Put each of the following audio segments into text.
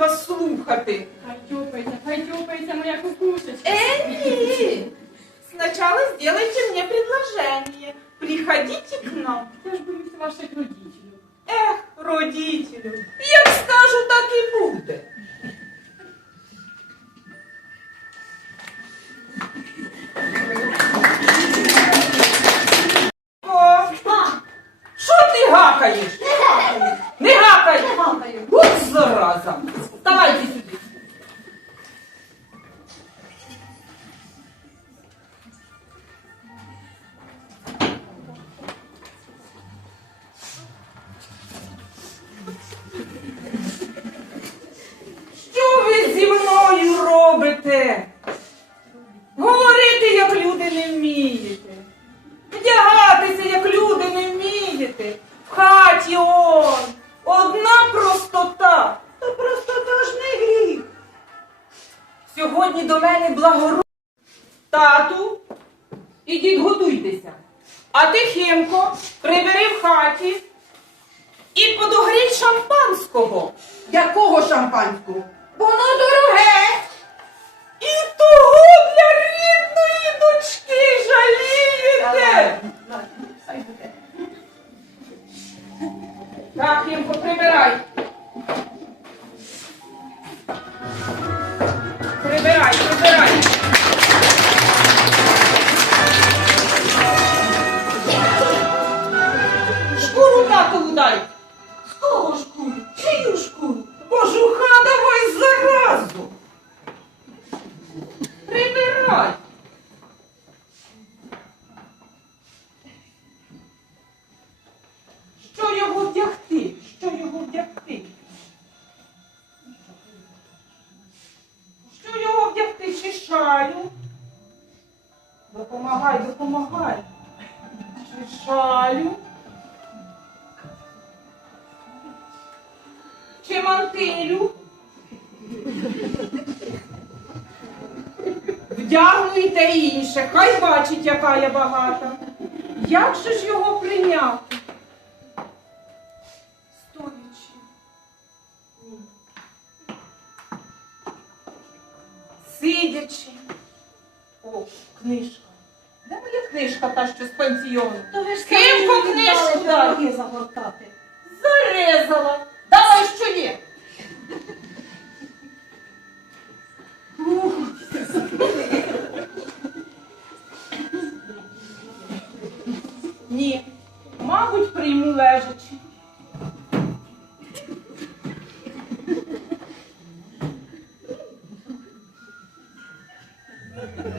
вас слухати. Хай тьопається, моя кукушечка. Э, не. Сначала сделайте мне предложение. Приходите к нам. Я ж боюсь ваших родителів. Ех, родителю, як скажу, так і буде. О, що ти гакаєш? Не гакай! От зараза! Давайте сюди. Що ви зі мною робите? Говорити, як люди не вмієте. Вдягатися, як люди не вмієте. В хаті он. Одна Сьогодні до мене благородний. Тату, ідіть готуйтеся. А ти, Химко, прибери в хаті і подогрій шампанського. Якого шампанського? Воно дороге. І того для рідної дочки жалієте. Так, Хімко. Прибирай, Допомагай, допомагай. Чи шалю? Чи мантилю? Вдягну і те інше, хай бачить, яка я багата. Як же ж його прийняти? Стоячи. Сидячи. О, книжка. Книжка та, що з пансіону? То ви ж Кимко самі книжку віддали пироги загортати. Зарезала. Давай, що є. Ні, мабуть, прийму лежачи.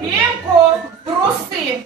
Хімко, проси.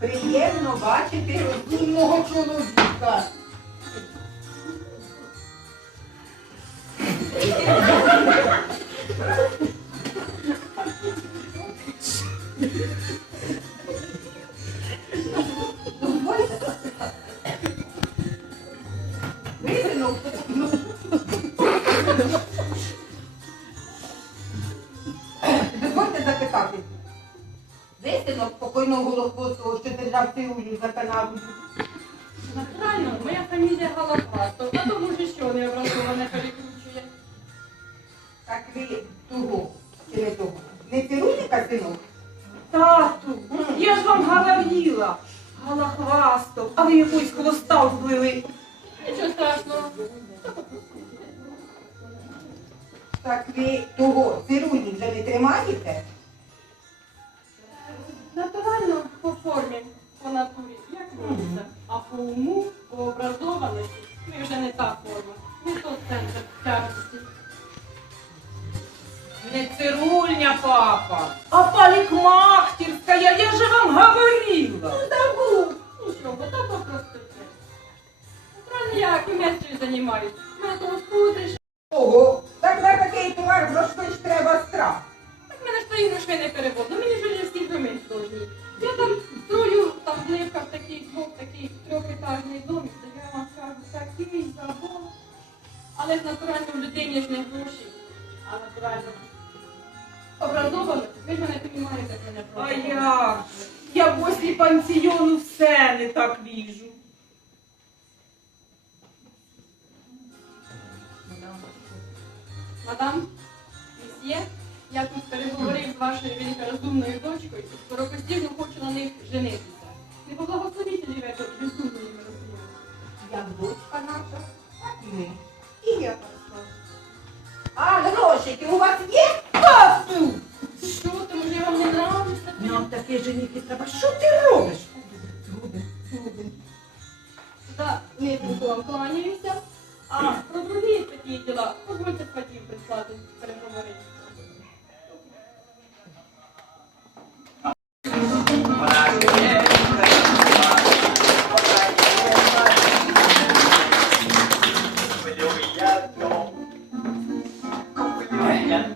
Приємно бачити розумного чоловіка. Покойного Голохвостого, що держав Тиулю за канавою. Натурально, моя фамілія Голохвастов, а тому ж що необразоване перекручує. Так ви того, чи не того? Не цирульника, синок? Тату, я ж вам говорила. Голохвастов, а ви якусь хвоста вплили. Нічого страшного. Так ви того цирульник вже не тримаєте? Натурально по формі, Але ж натурально в людині ж не гроші, а натурально. Образовано, ви ж мене розумієте, мене А як же? Я після пансіону все не так віжу. Мадам, місьє, я тут переговорив з вашою великорозумною дочкою і скоропостійно хочу на них женитися. Не поблагословіть ли ви безумною розумію? Як дочка наша, так і ми. Так. А грошики у вас є? Тату! Що, ти, може я вам не нравлюся? Нам таке женіхи треба. Що ти робиш? Да, не буду вам кланяюся. А про другі такі діла, позвольте сватів прислати, переговорити.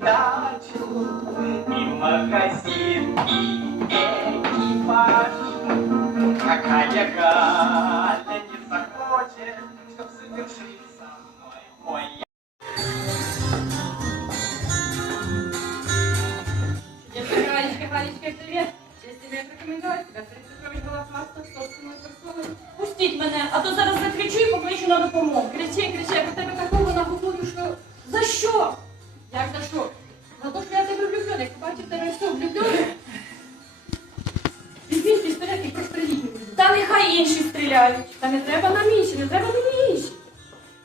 Дачу, и магазин, и экипаж. Какая Галя не захочет, чтоб совершить со мной мой Галечка, Галечка, привет. Честь тебе рекомендовать тебя, Сергей Петрович Голохвастов, собственной персоной. Пустіть мене, а то зараз закричу і покличу на допомогу. Кричи, кричи, я про тебе такого наговорю, що... За що? Як за що? За те, що я тебе влюблений. Бачите, тебе все влюблений. Візьміть пістолет і простреліть мене. Та нехай інші стріляють. Та не треба нам інші, не треба мені інші.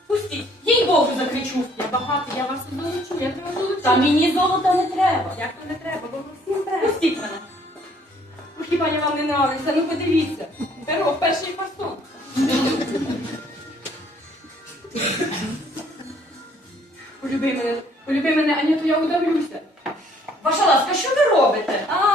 Пустіть, їй Богу закричу. Я багатий, я вас не долучу, я тебе долучу. Та мені золота не треба. Як то не треба, бо всім треба. Пустіть мене. Ну, Хіба я вам не нравлюся? Ну подивіться. Перо, перший фасон. Полюби мене, полюби мене, а ні, то я удавлюся. Ваша ласка, що ви робите? А,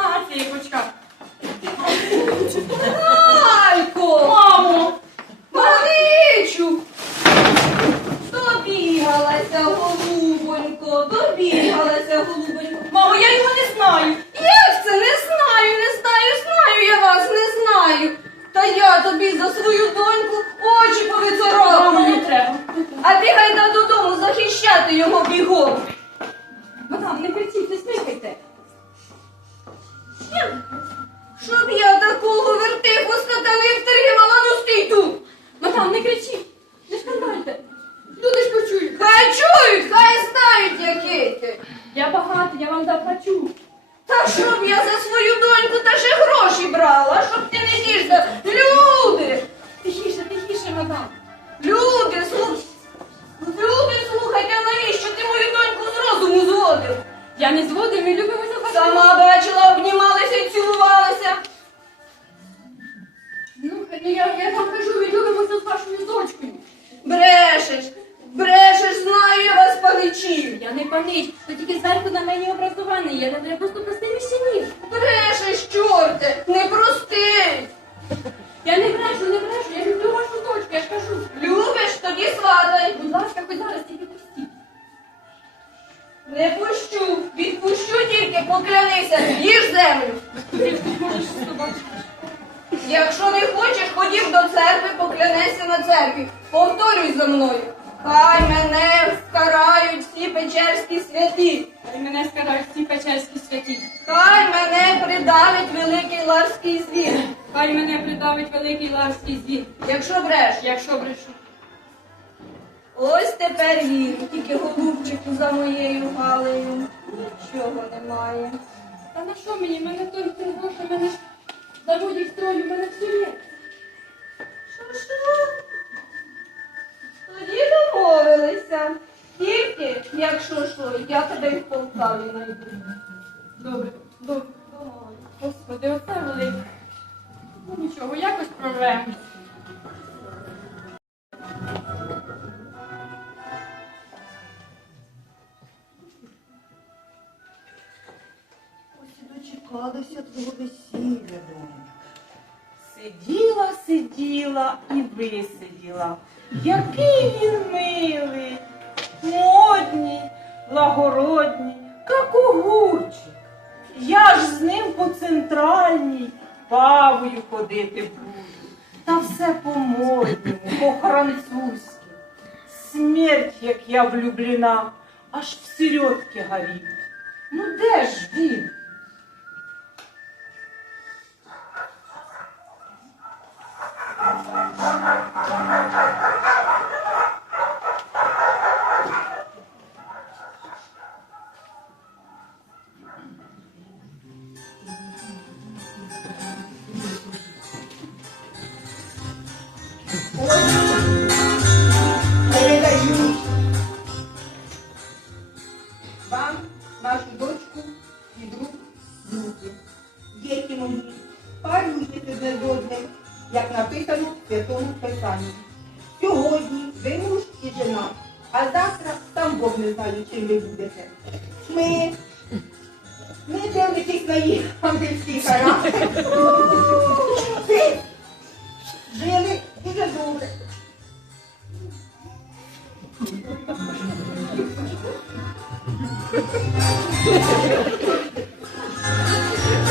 Якщо не хочеш, ходів до церкви, поклянися на церкві. Повторюй за мною. Хай мене скарають всі печерські святі. Хай мене скарають всі печерські святі. Хай мене придавить великий ларський звір. Хай мене придавить великий ларський звір, Якщо бреш, якщо брешу. ось тепер вірю, тільки голубчику за моєю галею. Нічого немає. Та на що мені? Мене той три гроші, мене ж заводів строю, мене все є. Що що? Тоді домовилися. Тільки, якщо що, я тебе і в Полтаві найду. Добре, добре. Господи, оце велике. Ну нічого, якось прорвемо. Висиділа. Який він милий, модний, лагородній, як огурчик. Я ж з ним по центральній павою ходити буду. Та все по-модному, по-французьки. Смерть, як я влюблена, аж в середки горіть. Ну де ж він? はいはいはい。А завтра сам Бог не знає, чим ви будете. Ми не дивлячись на їх ангельський характер. Жили дуже добре.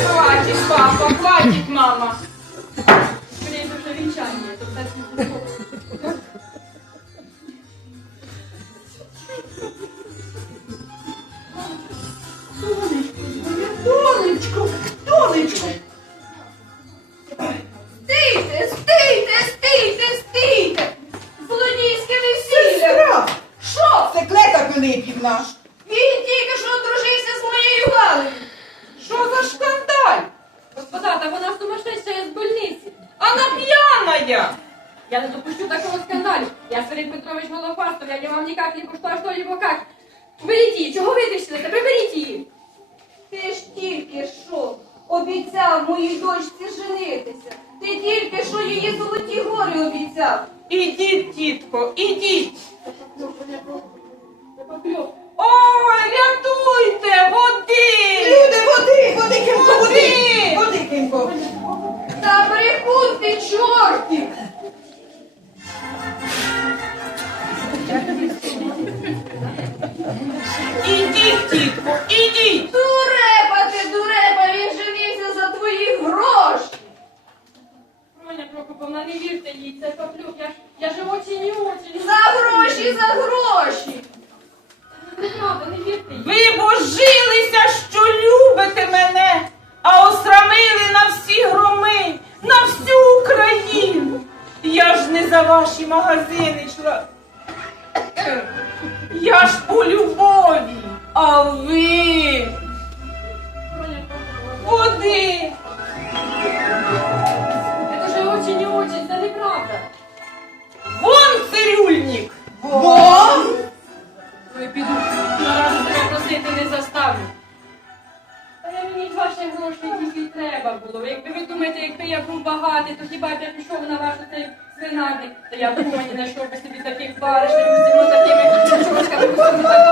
Хватит, папа, хватит, мама. Обіцяв моїй дочці женитися. Ти тільки що її золоті гори обіцяв. Ідіть, тітко, ідіть. Покльов. Ой, рятуйте, води! Люди, води, води, Кимко, води. Води! Кимко. Та брехун ти, чортів! Ідіть, тітко, ідіть! Дурепа, я такого не нашел бы себе таких барышек, всего такими чушками,